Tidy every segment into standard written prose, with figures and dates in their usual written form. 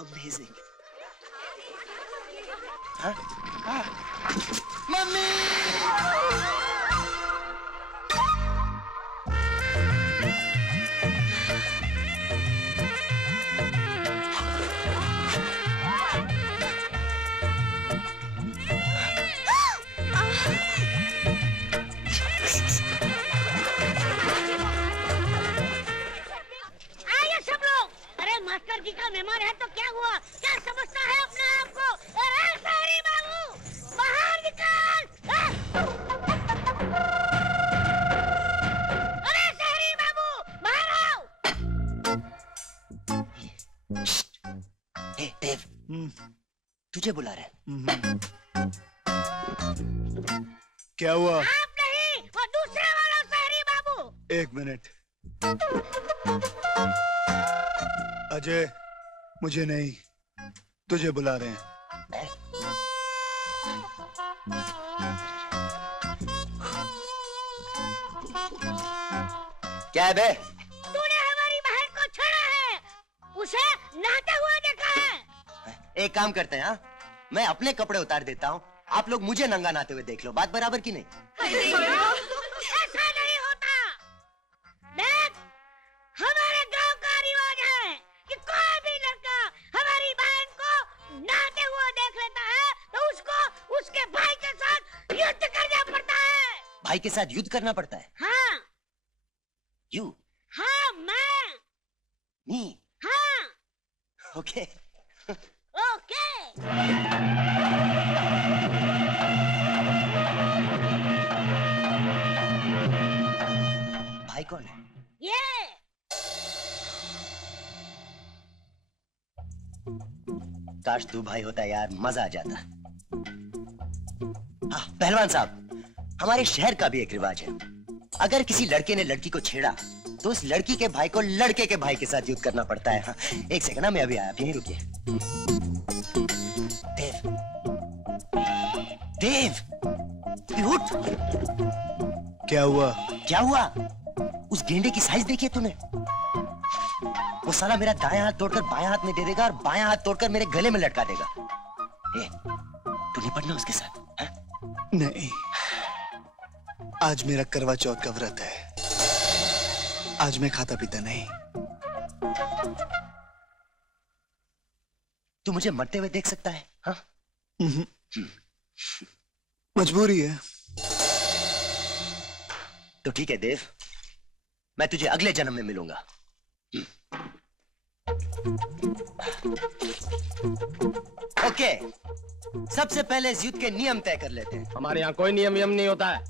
Amazing. Mummy! आइए सब लोग। अरे मास्टर जी का मेहमान है तो क्या हुआ? क्या समझता है अपने आप को? अरे शहरी बाबू, बाहर निकल! अरे शहरी बाबू, बाहर आओ! हे देव, तुझे बुला रहे हैं। क्या हुआ? आप नहीं, वो दूसरे वाला शहरी बाबू। 1 मिनट। अजय, मुझे नहीं, तुझे बुला रहे हैं। क्या है बे? तूने हमारी बहन को छेड़ा है, उसे नहाते हुए देखा है। एक काम करते हैं, हाँ? मैं अपने कपड़े उतार देता हूँ, आप लोग मुझे नंगा नहाते हुए देख लो। बात बराबर की नहीं? ऐसा नहीं होता। देख, हमारे गांव का रिवाज है कि कोई भी लड़का हमारी बहन को नहाते हुए देख लेता है तो उसको उसके भाई के साथ युद्ध करना पड़ता है। भाई के साथ युद्ध करना पड़ता है? हाँ। यू? हाँ, मैं। मी? हाँ। ओके। ओके। भाई कौन है? ये काश तू भाई होता यार, मजा आ जाता। हाँ, पहलवान साहब, हमारे शहर का भी एक रिवाज है। अगर किसी लड़के ने लड़की को छेड़ा तो उस लड़की के भाई को लड़के के भाई के साथ युद्ध करना पड़ता है। हाँ, एक सेकंड, मैं अभी आया, आप यहीं रुकिए। देव, देव, उठ। क्या हुआ? क्या हुआ? उस गेंडे की साइज देखिए तूने? वो साला मेरा दायां हाथ तोड़कर बायां हाथ में दे देगा और बायां हाथ तोड़कर मेरे गले में लटका देगा। ए, तू नहीं पढ़ना उसके साथ? हा? नहीं, आज मेरा करवा चौथ का व्रत है। आज मैं खाता पीता नहीं। तू मुझे मरते हुए देख सकता है? हाँ? मजबूरी है। तो ठीक है देव, मैं तुझे अगले जन्म में मिलूंगा। ओके, सबसे पहले इस युद्ध के नियम तय कर लेते हैं। हमारे यहाँ कोई नियम नहीं होता है।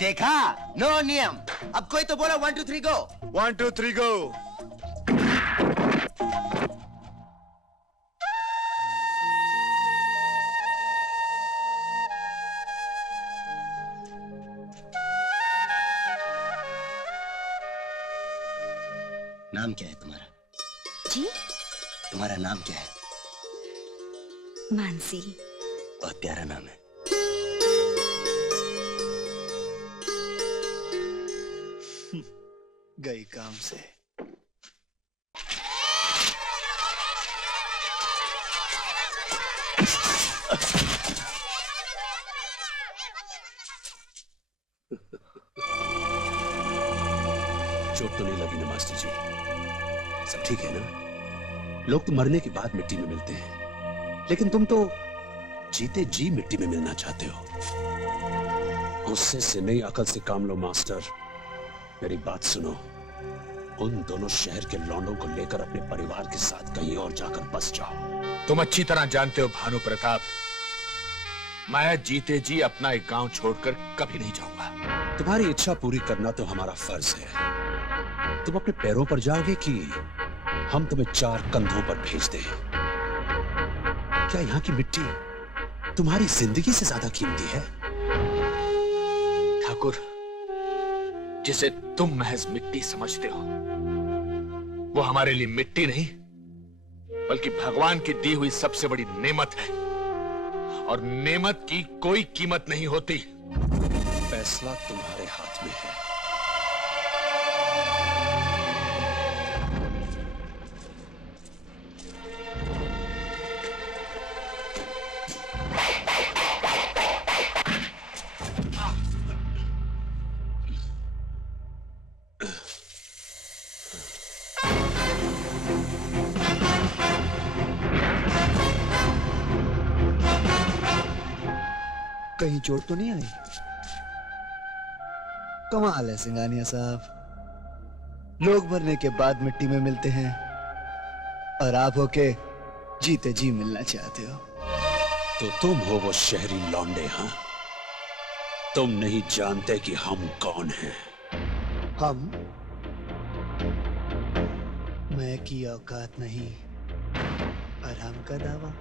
देखा, नो नियम। अब कोई तो बोलो 1 2 3 गो। 1 2 3 गो। नाम क्या है तुम्हारा? जी? तुम्हारा नाम क्या है? मानसी। बहुत प्यारा नाम है। गई काम से। चोट तो नहीं लगी ना मास्टर जी? सब ठीक है ना? लोग तो मरने के बाद मिट्टी में मिलते हैं, लेकिन तुम तो जीते जी मिट्टी में मिलना चाहते हो। गुस्से से नहीं, अकल से काम लो मास्टर। मेरी बात सुनो, उन दोनों शहर के लौंडों को लेकर अपने परिवार के साथ कहीं और जाकर बस जाओ। तुम अच्छी तरह जानते हो भानु प्रताप, मैं जीते जी अपना एक गांव छोड़कर कभी नहीं जाऊंगा। तुम्हारी इच्छा पूरी करना तो हमारा फर्ज है। तुम अपने पैरों पर जाओगे कि हम तुम्हें 4 कंधों पर भेज दें? क्या यहाँ की मिट्टी तुम्हारी जिंदगी से ज्यादा कीमती है? ठाकुर, जिसे तुम महज मिट्टी समझते हो, वो हमारे लिए मिट्टी नहीं बल्कि भगवान की दी हुई सबसे बड़ी नेमत है, और नेमत की कोई कीमत नहीं होती। फैसला तुम्हारे हाथ में है। कहीं चोट तो नहीं आई? कमाल है सिंघानिया साहब, लोग मरने के बाद मिट्टी में मिलते हैं और आप होके जीते जी मिलना चाहते हो। तो तुम हो वो शहरी लौंडे, हाँ? तुम नहीं जानते कि हम कौन हैं। हम? मैं की औकात नहीं और हम का दावा।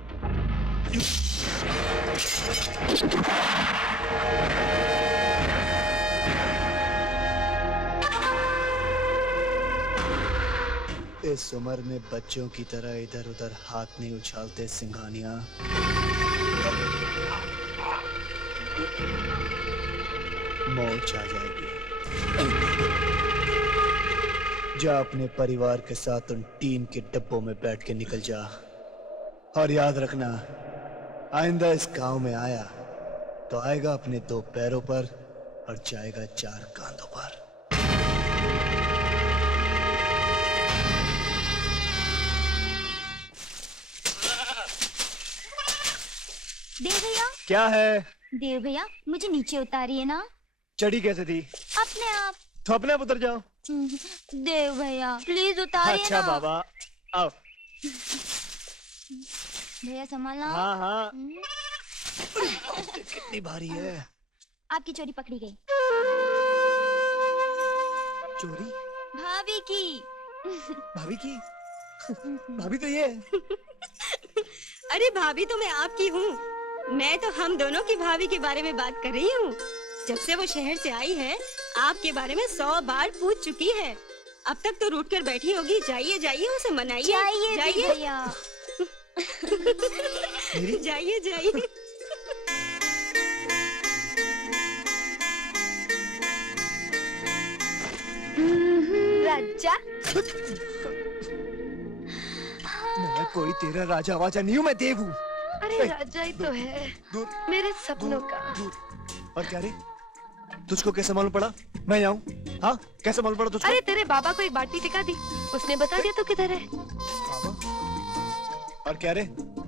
इस उम्र में बच्चों की तरह इधर उधर हाथ नहीं उछालते सिंघानिया। मौत आ जाएगी। जा अपने परिवार के साथ उन टीन के डब्बों में बैठ के निकल जा, और याद रखना, आइंदा इस गांव में आया तो आएगा अपने 2 पैरों पर और जाएगा 4 कांधों पर। देव भैया। क्या है? देव भैया, मुझे नीचे उतारिए ना। चढ़ी कैसे थी? अपने आप। तो अपने आप उतर जाओ। देव भैया प्लीज उतारिए अच्छा ना। बाबा आओ। भैया संभालना। हाँ हाँ। कितनी भारी है। आपकी चोरी पकड़ी गई। चोरी? भाभी की। भाभी की? भाभी तो ये है। अरे भाभी तो मैं आपकी हूँ। मैं तो हम दोनों की भाभी के बारे में बात कर रही हूँ। जब से वो शहर से आई है आपके बारे में 100 बार पूछ चुकी है। अब तक तो रूठ कर बैठी होगी। जाइए जाइए उसे मनाइए। जाइए भैया। जाइए जाइए। राजा। मैं कोई तेरा राजा वाजा नहीं हूँ, मैं देव हूँ। अरे राजा ही तो है मेरे सपनों का। और क्या रे, तुझको कैसे मालूम पड़ा मैं यहाँ हूँ? हाँ कैसे मालूम पड़ा तुझको? अरे तेरे बाबा को एक बाटी टिका दी, उसने बता दिया तू किधर है। बाबा? और क्या रे,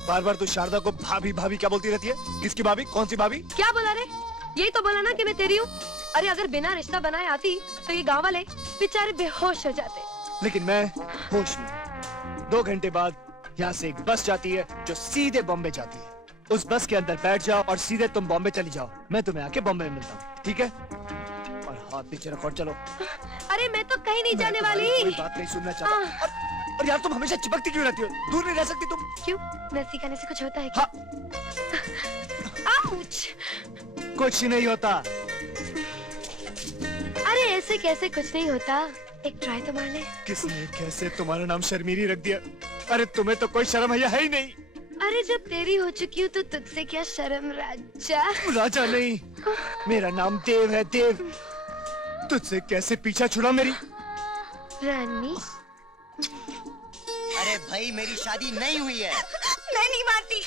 बार बार तू शारदा को भाभी भाभी क्या बोलती रहती है? किसकी भाभी? कौन सी भाभी? क्या बोला रे? यही तो बोला ना कि मैं तेरी हूँ। अरे अगर बिना रिश्ता बनाए आती तो ये गाँव वाले बेचारे बेहोश हो जाते। लेकिन मैं होश में। 2 घंटे बाद यहाँ से एक बस जाती है जो सीधे बॉम्बे जाती है। उस बस के अंदर बैठ जाओ और सीधे तुम बॉम्बे चली जाओ। मैं तुम्हें आके बॉम्बे में मिलता हूँ, ठीक है? और हाथ पीछे रखो और चलो। अरे मैं तो कहीं नहीं जाने वाली। कोई बात नहीं सुनना चाहता। और यार तुम हमेशा चिपकती क्यों रहती हो? दूर नहीं रह सकती तुम? क्यों? नजदीक आने से कुछ होता है क्या? आउच! कुछ नहीं होता। अरे ऐसे कैसे कुछ नहीं होता? एक ट्राई तो मार ले। किसने कैसे तुम्हारा नाम शर्मीली रख दिया? अरे तुम्हें तो कोई शर्म है ही नहीं। अरे जब तेरी हो चुकी हूँ तो तुझसे क्या शर्म राजा? राजा नहीं, मेरा नाम देव है, देव। तुझसे कैसे पीछा छुड़ा मेरी रानी? अरे भाई मेरी शादी नहीं हुई है। मैं नहीं मानती।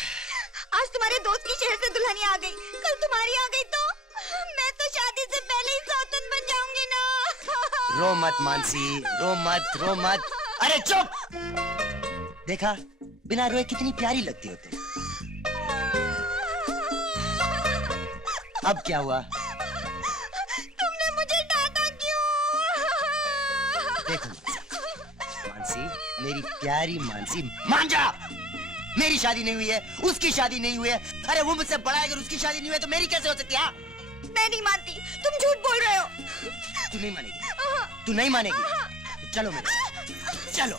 आज तुम्हारे दोस्त की शहर से दुल्हनिया आ गई, कल तुम्हारी आ गई तो मैं तो शादी से पहले ही सौतन बन जाऊंगी ना। रो मत मानसी, रो मत, रो मत। अरे चुप! देखा, बिना रोए कितनी प्यारी लगती हो तुम। अब क्या हुआ? तुमने मुझे डांटा क्यों? देखो मानसी, मेरी प्यारी मानसी, मान जा। मेरी शादी नहीं हुई है, उसकी शादी नहीं हुई है। अरे वो मुझसे बड़ा है, अगर उसकी शादी नहीं हुई है तो मेरी कैसे हो सकती है? मैं नहीं मानती, तुम झूठ बोल रहे हो। तू नहीं मानेगी, तू नहीं मानेगी। तो चलो मेरे साथ, चलो।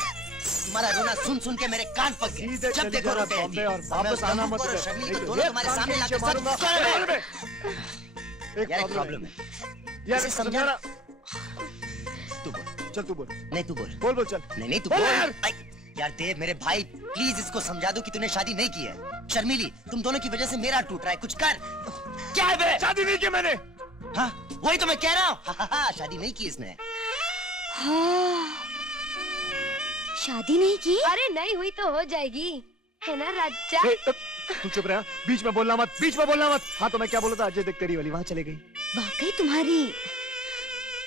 तुम्हारा रोना सुन सुन के मेरे कान पक गए। जब देखो रोते रहती है। और वापस आना मत। शर्मिली को दोनों तुम्हारे सामने लाके यार एक प्रॉब्लम है यार, समझा। तू बोल। चल तू बोल। नहीं तू बोल। बोल बोल चल। नहीं तू बोल। यार देव मेरे भाई, प्लीज इसको समझा दो कि तूने शादी नहीं की है। शर्मिली, तुम दोनों की वजह से मेरा टूट रहा है, कुछ कर। क्या है बे? शादी नहीं की मैंने। हाँ वही तो मैं कह रहा हूँ। शादी नहीं की इसने। शादी नहीं की? अरे नहीं हुई तो हो जाएगी, है ना राजा? तू चुप रहा, बीच में बोलना मत, बीच में बोलना मत। हाँ तो मैं क्या बोला था? अजय देख तेरी वाली वहाँ चले गई। वाकई तुम्हारी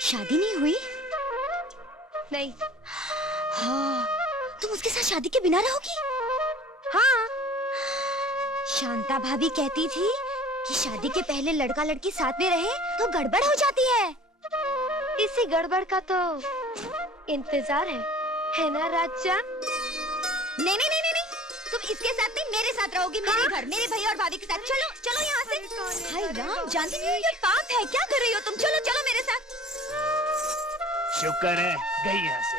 शादी नहीं हुई? नहीं। हाँ, तुम उसके साथ शादी के बिना रहोगी? हाँ। शांता भाभी कहती थी कि शादी के पहले लड़का लड़की साथ में रहे तो गड़बड़ हो जाती है। इसी गड़बड़ का तो इंतजार है ना राजा? नहीं नहीं नहीं नहीं, तुम इसके साथ नहीं मेरे साथ रहोगी, मेरे घर, मेरे भैया और भाभी के साथ। चलो चलो यहाँ से। हाय राम, जानती नहीं हो ये पाप है, क्या कर रही हो तुम? चलो चलो मेरे साथ। शुक्र है गई यहाँ से।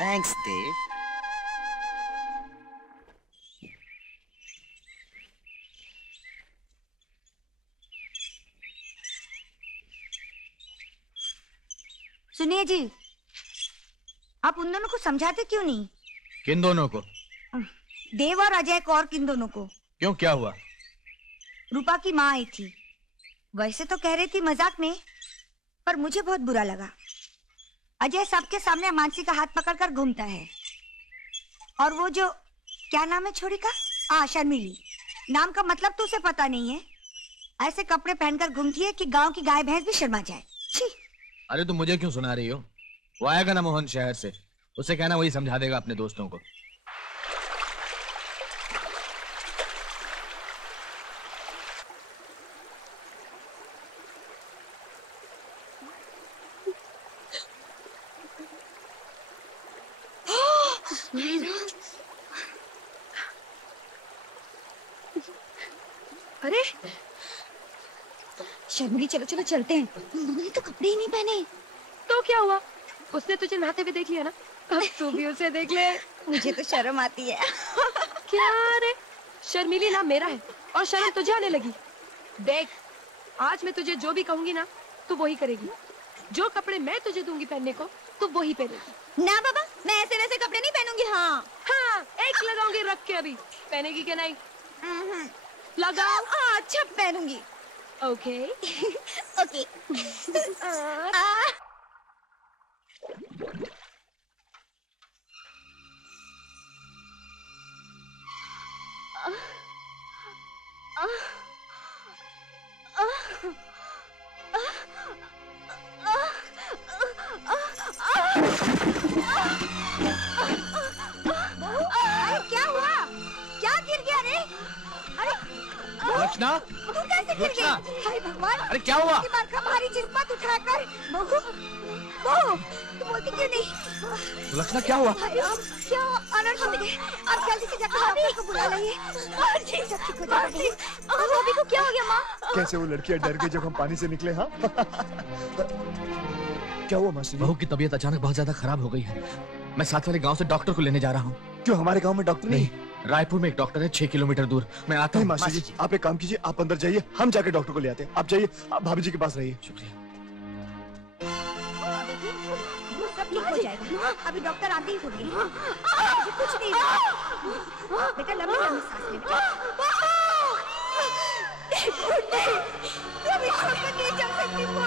थैंक्स देव। सुनिए जी, आप उन दोनों को समझाते क्यों नहीं? किन दोनों को? देव और अजय को। और किन दोनों को? क्यों, क्या हुआ? रूपा की माँ आई थी। वैसे तो कह रही थी मजाक में, पर मुझे बहुत बुरा लगा। अजय सबके सामने मानसी का हाथ पकड़कर घूमता है, और वो जो क्या नाम है छोरी का, शर्मिली, नाम का मतलब तो उसे पता नहीं है। ऐसे कपड़े पहनकर घूमती है कि गांव की गाय भैंस भी शर्मा जाए। अरे तुम मुझे क्यों सुना रही हो? वो आएगा ना मोहन शहर से, उससे कहना वही समझा देगा अपने दोस्तों को। अरे शर्मिली, चलो चलो चलते हैं। उन्होंने तो कपड़े ही नहीं पहने। तो क्या हुआ? उसने तुझे नहाते हुए देख लिया ना, अब तू भी उसे देख ले। मुझे तो शर्म आती है। क्या रे, शर्मिली नाम मेरा है और शर्म तुझे आने लगी? देख, आज मैं तुझे जो भी कहूंगी ना, तू वही करेगी। जो कपड़े मैं तुझे दूंगी पहनने को, तू वही पहनेगी। ना बाबा, मैं ऐसे वैसे कपड़े नहीं पहनूंगी। हाँ हाँ, एक लगाऊंगी रख के। अभी पहनेगी क्या? नहीं लगाओ। अच्छा पहनूंगी। Okay okay. क्या हुआ? क्या गिर गया रे? अरे लक्षणा, तू कैसे गिर गई? हाय भगवान, अरे क्या हुआ? मार का भारी जिस्मत उठाकर। बहू, बहू, तू बोलती क्यों नहीं? लक्षणा क्या हुआ? हाय राम, क्या अनर्थ हो गया? अब जल्दी से जाकर डॉक्टर को बुला लाइए। सब ठीक हो जाएगा। भाभी को क्या हो गया माँ? कैसे वो लड़कियां डर गई जब हम पानी से निकले? हाँ क्या हुआ मासी? बहू की तबीयत अचानक बहुत ज्यादा खराब हो गई है। मैं साथ वाले गांव से डॉक्टर को लेने जा रहा हूँ। क्यों, हमारे गांव में डॉक्टर नहीं? रायपुर में एक डॉक्टर है 6 किलोमीटर दूर। मैं आता हूँ। मासी जी, आप एक काम कीजिए, आप अंदर जाइए, हम जाके डॉक्टर को ले आते हैं। आप जाइए, आप भाभी जी के पास रहिए। शुक्रिया। सब ठीक हो जाएगा। अभी डॉक्टर आते ही होंगे। मुझे कुछ नहीं हुआ। बेटा लंबी लंबी सांस ले बेटा। नहीं जा सकती वो।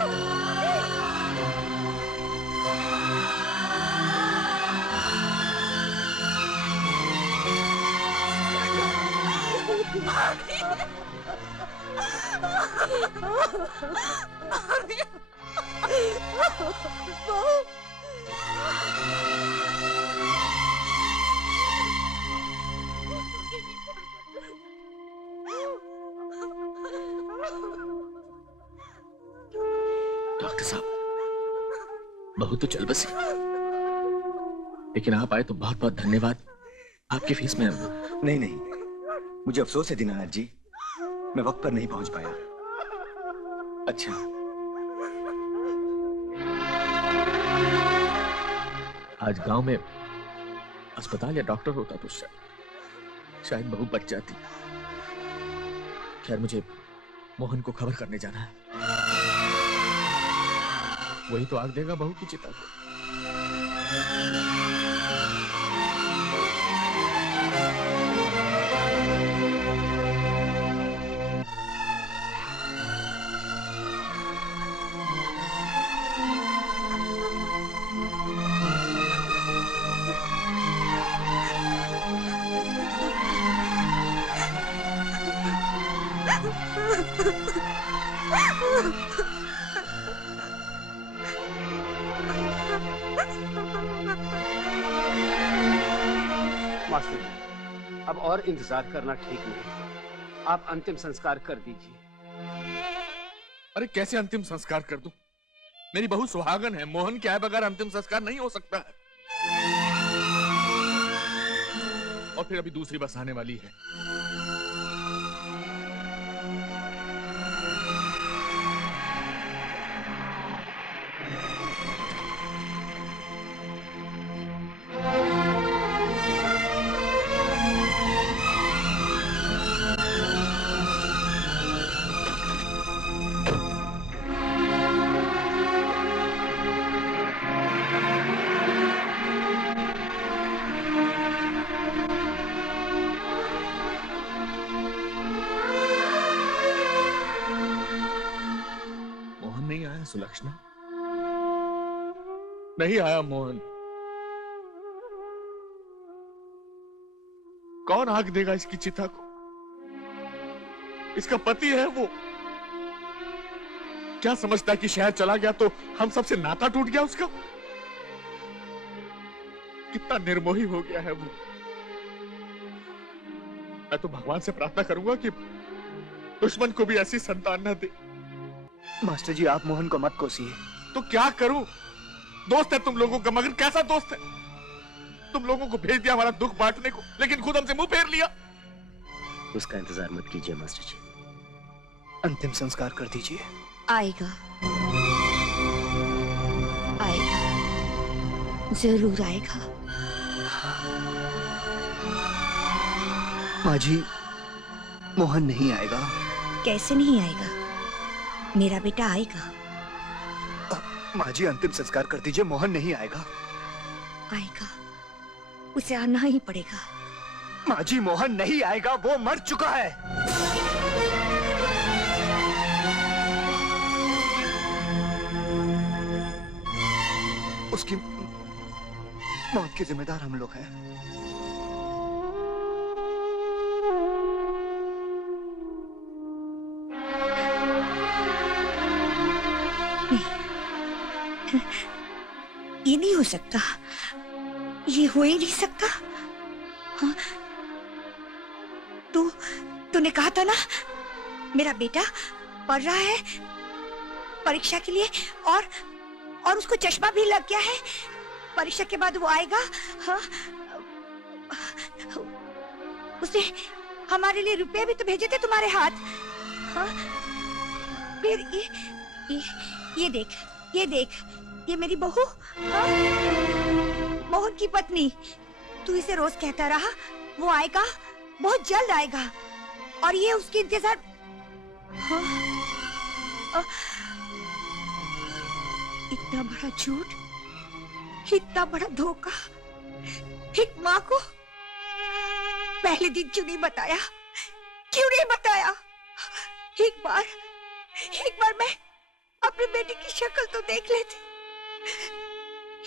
डॉक्टर साहब, बहू तो चल बसी, लेकिन आप आए तो बहुत बहुत धन्यवाद। आपकी फीस में नहीं नहीं, मुझे अफसोस है दीनानाथ जी, मैं वक्त पर नहीं पहुंच पाया। अच्छा, आज गांव में अस्पताल या डॉक्टर होता तो शायद बहू बच जाती। खैर, मुझे मोहन को खबर करने जाना है, वही तो आग देगा बहू की चिता को। मास्टर जी, अब और इंतजार करना ठीक नहीं। आप अंतिम संस्कार कर दीजिए। अरे कैसे अंतिम संस्कार कर दूं? मेरी बहू सुहागन है, मोहन के आए बगैर अंतिम संस्कार नहीं हो सकता है। और फिर अभी दूसरी बस आने वाली है। सुलक्षणा नहीं आया। मोहन कौन आग देगा इसकी चिता को? इसका पति है वो। क्या समझता है कि शहर चला गया तो हम सबसे नाता टूट गया उसका? कितना निर्मोही हो गया है वो। मैं तो भगवान से प्रार्थना करूंगा कि दुश्मन को भी ऐसी संतान न दे। मास्टर जी, आप मोहन को मत कोसिए। तो क्या करूं? दोस्त है तुम लोगों का, मगर कैसा दोस्त है? तुम लोगों को भेज दिया हमारा दुख बांटने को, लेकिन खुद हमसे मुंह फेर लिया। उसका इंतजार मत कीजिए मास्टर जी, अंतिम संस्कार कर दीजिए। आएगा, आएगा, जरूर आएगा। माँ जी, मोहन नहीं आएगा। कैसे नहीं आएगा? मेरा बेटा आएगा। माँ जी, अंतिम संस्कार कर दीजिए, मोहन नहीं आएगा। आएगा, उसे आना ही पड़ेगा। माँ जी, मोहन नहीं आएगा, वो मर चुका है। उसकी मौत के जिम्मेदार हम लोग हैं। ये नहीं हो सकता, ये हो ही नहीं सकता। हाँ? तूने कहा था ना मेरा बेटा पढ़ रहा है परीक्षा के लिए, और उसको चश्मा भी लग गया है। परीक्षा के बाद वो आएगा। हाँ? उसने हमारे लिए रुपए भी तो भेजे थे तुम्हारे हाथ। हाँ? फिर ये देख, ये मेरी बहू। हाँ? मोहन की पत्नी। तू इसे रोज कहता रहा वो आएगा, बहुत जल्द आएगा, और ये उसकी इंतजार। हाँ? इतना बड़ा झूठ, इतना बड़ा धोखा एक माँ को पहले दिन क्यों नहीं बताया? क्यों नहीं बताया? एक बार मैं अपने बेटे की शक्ल तो देख लेती।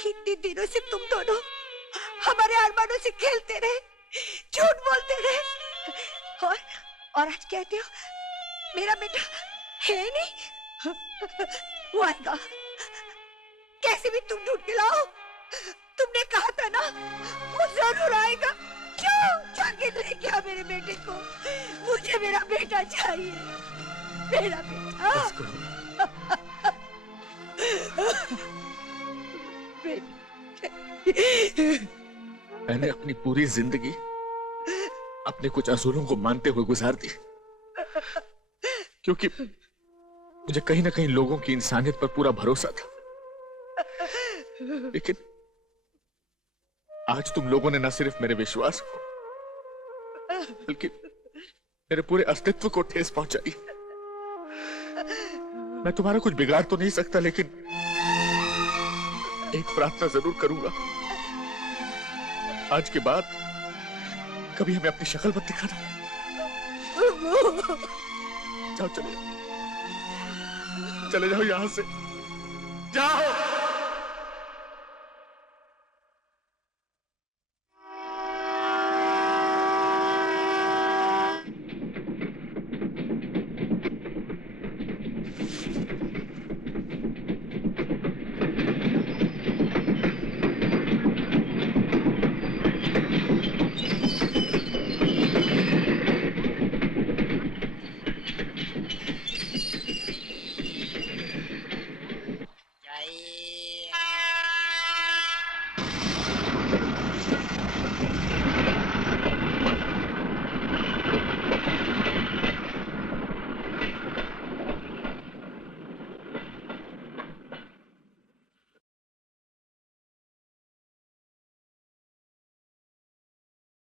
इतने दिनों से तुम दोनों हमारे अरमानों से खेलते रहे, झूठ बोलते रहे, और आज कहते हो मेरा बेटा है नहीं। वो आएगा, कैसे भी तुम ढूंढ के लाओ। तुमने कहा था ना वो जरूर आएगा। क्यों जाके ले गया मेरे बेटे को? मुझे मेरा बेटा चाहिए, मेरा बेटा। मैंने अपनी पूरी जिंदगी अपने कुछ असूलों को मानते हुए गुजार दी, क्योंकि मुझे कहीं ना कहीं लोगों की इंसानियत पर पूरा भरोसा था। लेकिन आज तुम लोगों ने न सिर्फ मेरे विश्वास को, बल्कि मेरे पूरे अस्तित्व को ठेस पहुंचाई। मैं तुम्हारा कुछ बिगाड़ तो नहीं सकता, लेकिन एक प्रार्थना जरूर करूंगा। आज के बाद कभी हमें अपनी शक्ल मत दिखाना। जाओ, चले जाओ यहां से, जाओ।